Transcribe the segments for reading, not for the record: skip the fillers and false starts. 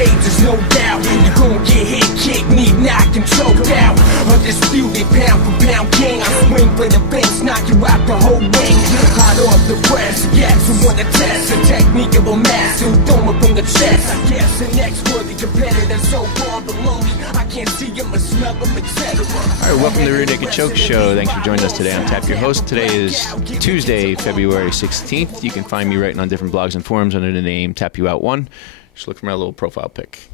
cages, no doubt. You gon' get hit, kick, knee, knocked and choked out. Undisputed pound for pound king. I swing for the bench, knock you out the whole ring. Hot off the press, yes, who wanna test the technique of a master who throw up on the chest. I guess the next worthy competitor so far below me, I can't see him or smell him, etc. All right, welcome to the Rear Naked Choke Show. Thanks for joining us today. I'm Tap, your host. Today is Tuesday, February 16th. You can find me writing on different blogs and forums under the name Tap You Out One. Just look for my little profile pic.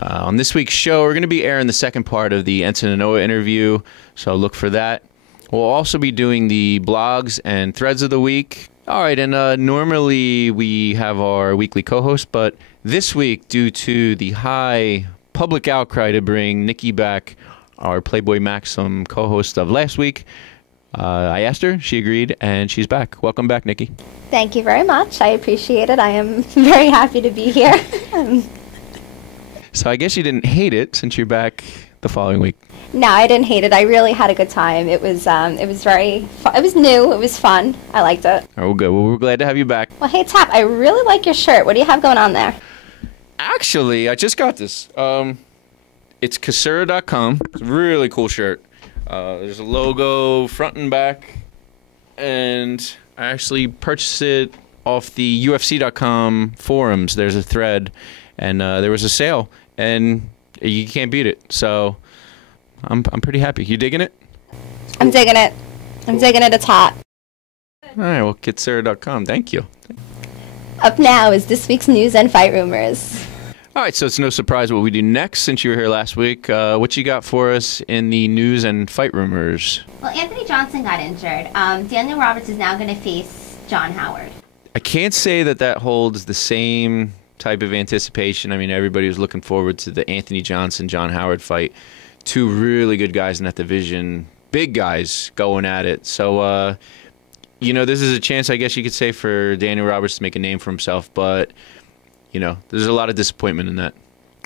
On this week's show, we're going to be airing the second part of the Enson and Inoue interview, so look for that. We'll also be doing the blogs and threads of the week. All right, and normally we have our weekly co-host, but this week, due to the high public outcry to bring Nikki back, our Playboy Maxim co-host of last week, I asked her, she agreed, and she's back. Welcome back, Nikki. Thank you very much. I appreciate it. I am very happy to be here. So I guess you didn't hate it since you're back the following week. No, I didn't hate it. I really had a good time. It was very fun. It was new. It was fun. I liked it. Oh, good. Well, we're glad to have you back. Well, hey, Tap, I really like your shirt. What do you have going on there? Actually, I just got this. It's Kasura.com. It's a really cool shirt. There's a logo front and back, and I actually purchased it off the UFC.com forums. There's a thread, and there was a sale, and you can't beat it. So I'm pretty happy. You digging it? I'm digging it. I'm digging it a tot. All right, well, Kasura.com. Thank you. Up now is this week's news and fight rumors. All right, so it's no surprise what we do next since you were here last week. What you got for us in the news and fight rumors? Well, Anthony Johnson got injured. Daniel Roberts is now going to face John Howard. I can't say that holds the same type of anticipation. I mean, everybody was looking forward to the Anthony Johnson-John Howard fight. Two really good guys in that division, big guys going at it. So, this is a chance, I guess you could say, for Daniel Roberts to make a name for himself, but there's a lot of disappointment in that.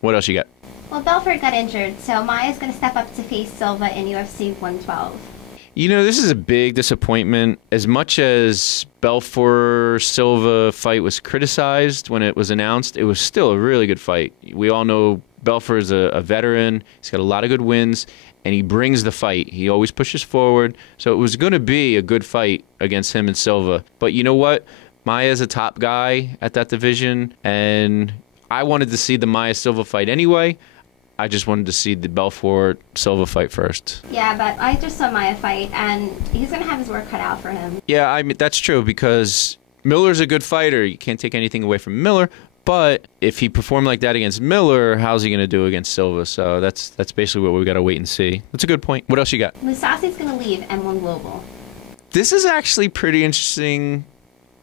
What else you got? Well, Belfort got injured, so Maia's going to step up to face Silva in UFC 112. This is a big disappointment. As much as Belfort-Silva fight was criticized when it was announced, it was still a really good fight. We all know Belfort is a veteran. He's got a lot of good wins, and he brings the fight. He always pushes forward. So it was going to be a good fight against him and Silva. But you know what? Maia's a top guy at that division, and I wanted to see the Maia-Silva fight anyway. I just wanted to see the Belfort-Silva fight first. Yeah, but I just saw Maia fight, and he's going to have his work cut out for him. Yeah, I mean, that's true, because Miller's a good fighter. You can't take anything away from Miller, but if he performed like that against Miller, how's he going to do against Silva? So that's basically what we've got to wait and see. That's a good point. What else you got? Musasi's going to leave M1 Global. This is actually pretty interesting,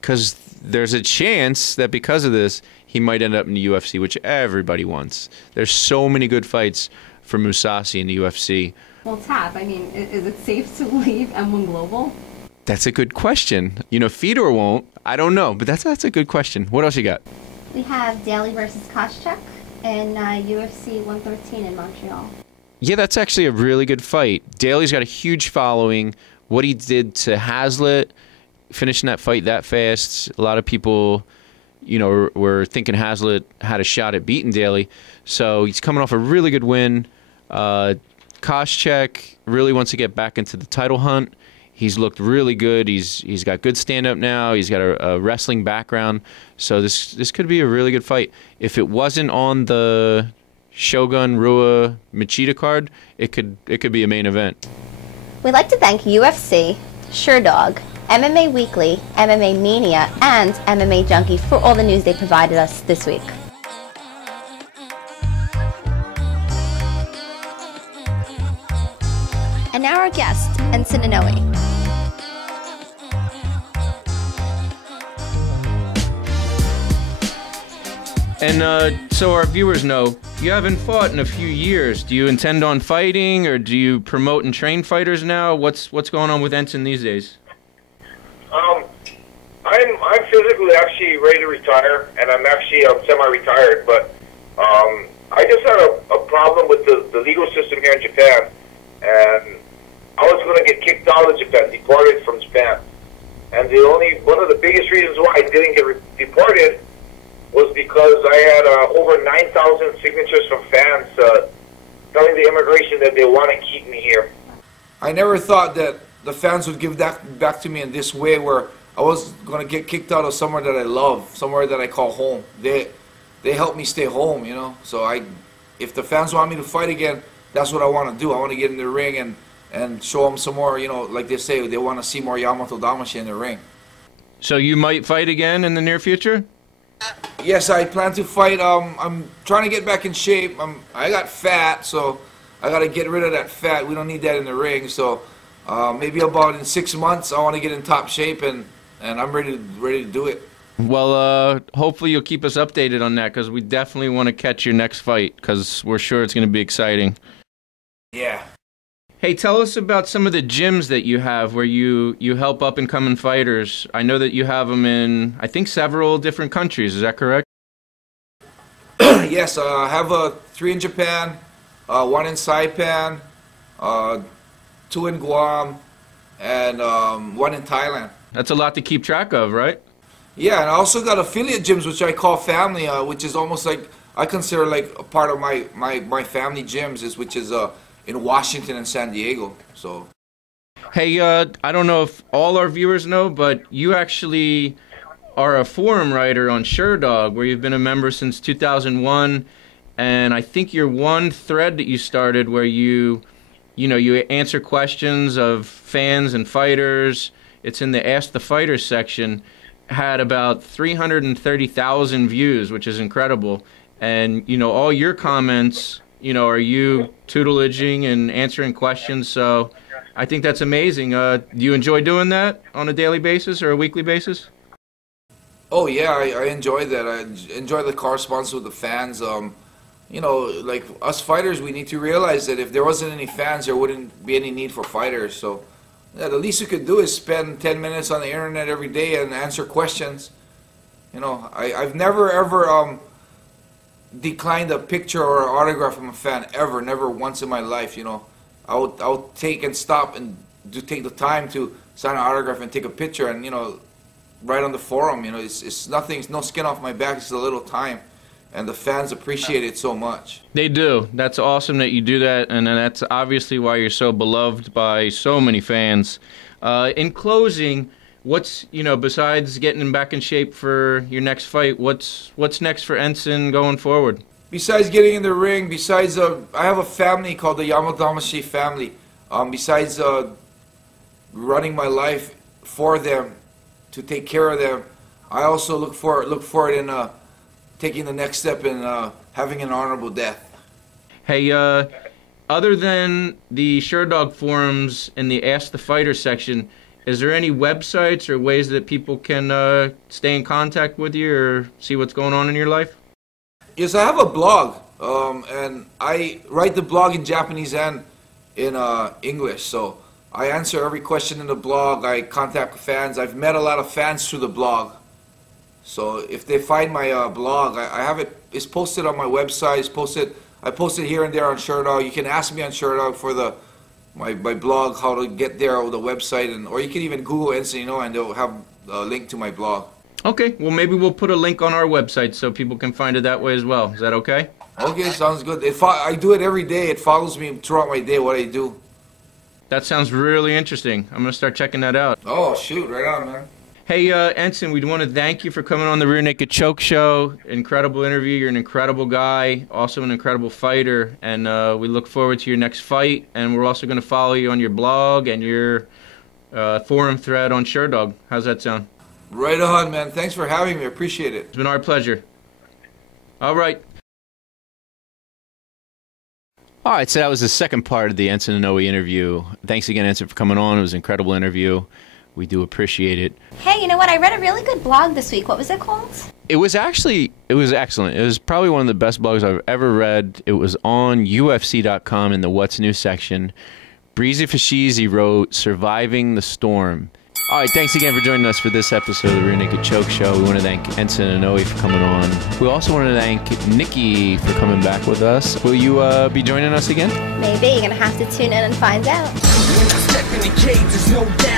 because there's a chance that because of this, he might end up in the UFC, which everybody wants. There's so many good fights for Mousasi in the UFC. Well, Tap, I mean, is it safe to leave M1 Global? That's a good question. Fedor won't. I don't know, but that's a good question. What else you got? We have Daly versus Koscheck in UFC 113 in Montreal. Yeah, that's actually a really good fight. Daly's got a huge following. What he did to Hazlitt, finishing that fight that fast, a lot of people, were thinking Hazlitt had a shot at beating Daly. So he's coming off a really good win. Koscheck really wants to get back into the title hunt. He's looked really good. He's got good stand-up now. He's got a wrestling background. So this could be a really good fight. If it wasn't on the Shogun Rua Machida card, it could be a main event. We'd like to thank UFC, SureDog, MMA Weekly, MMA Mania, and MMA Junkie for all the news they provided us this week. And now our guest, Enson Inoue. And so our viewers know, you haven't fought in a few years. Do you intend on fighting, or do you promote and train fighters now? What's going on with Enson these days? I'm physically actually ready to retire, and I'm semi-retired, but I just had a problem with the legal system here in Japan, and I was going to get kicked out of Japan, deported from Japan. And one of the biggest reasons why I didn't get deported was because I had over 9,000 signatures from fans telling the immigration that they want to keep me here. I never thought that the fans would give that back to me in this way, where I was going to get kicked out of somewhere that I love, somewhere that I call home. They helped me stay home, you know. So if the fans want me to fight again, that's what I want to do. I want to get in the ring and show them some more, you know, like they say, they want to see more Yamato Damashi in the ring. So you might fight again in the near future? Yes, I plan to fight. I'm trying to get back in shape. I got fat, so I got to get rid of that fat. We don't need that in the ring. So maybe about in 6 months, I want to get in top shape, and I'm ready to do it. Well, hopefully you'll keep us updated on that, because we definitely want to catch your next fight, because we're sure it's going to be exciting. Yeah. Hey, tell us about some of the gyms that you have where you help up-and-coming fighters. I know that you have them in, I think, several different countries. Is that correct? Yes, I have 3 in Japan, 1 in Saipan, 2 in Guam, and 1 in Thailand. That's a lot to keep track of, right? Yeah, and I also got affiliate gyms, which I call family, which is almost like, I consider like a part of my family gyms, which is in Washington and San Diego. So, hey, I don't know if all our viewers know, but you actually are a forum writer on SureDog, where you've been a member since 2001, and I think your one thread that you started where you answer questions of fans and fighters, it's in the Ask the Fighters section, had about 330,000 views, which is incredible. And, all your comments, are you tutelaging and answering questions. So I think that's amazing. Do you enjoy doing that on a daily basis or a weekly basis? Oh, yeah, I enjoy that. I enjoy the correspondence with the fans. Like us fighters, we need to realize that if there wasn't any fans, there wouldn't be any need for fighters. So yeah, the least you could do is spend 10 minutes on the internet every day and answer questions. I've never ever declined a picture or an autograph from a fan, ever, never once in my life. I'll take and stop and take the time to sign an autograph and take a picture, and right on the forum. It's nothing, no skin off my back. It's a little time, and the fans appreciate it so much. They do. That's awesome that you do that, and that's obviously why you're so beloved by so many fans. In closing, what's, besides getting back in shape for your next fight, what's next for Enson going forward? Besides getting in the ring, besides I have a family called the Yamato Damashi family. Besides running my life for them, to take care of them, I also look forward in taking the next step in having an honorable death. Hey, other than the SureDog forums and the Ask the Fighter section, is there any websites or ways that people can stay in contact with you or see what's going on in your life? Yes, I have a blog, and I write the blog in Japanese and in English. So I answer every question in the blog. I contact fans. I've met a lot of fans through the blog. So if they find my blog, I have it. It's posted on my website. I post it here and there on SureDog. You can ask me on SureDog for my blog, how to get there, or the website, or you can even Google Enson, and they'll have a link to my blog. Okay, well maybe we'll put a link on our website so people can find it that way as well. Is that okay? Okay, sounds good. I do it every day. It follows me throughout my day, what I do. That sounds really interesting. I'm going to start checking that out. Oh, shoot, right on, man. Hey, Enson, we want to thank you for coming on the Rear Naked Choke Show. Incredible interview. You're an incredible guy, also an incredible fighter, and we look forward to your next fight. And we're also going to follow you on your blog and your forum thread on SureDog. How's that sound? Right on, man. Thanks for having me. I appreciate it. It's been our pleasure. All right. All right, so that was the second part of the Enson Inoue interview. Thanks again, Enson, for coming on. It was an incredible interview. We do appreciate it. Hey, you know what? I read a really good blog this week. What was it called? It was excellent. It was probably one of the best blogs I've ever read. It was on UFC.com in the What's New section. Breezy Fashizi wrote, "Surviving the Storm." All right, thanks again for joining us for this episode of the Rear Naked Choke Show. We want to thank Enson Inoue for coming on. We also want to thank Nikki for coming back with us. Will you be joining us again? Maybe. You're going to have to tune in and find out. When I step in the cage, there's no doubt.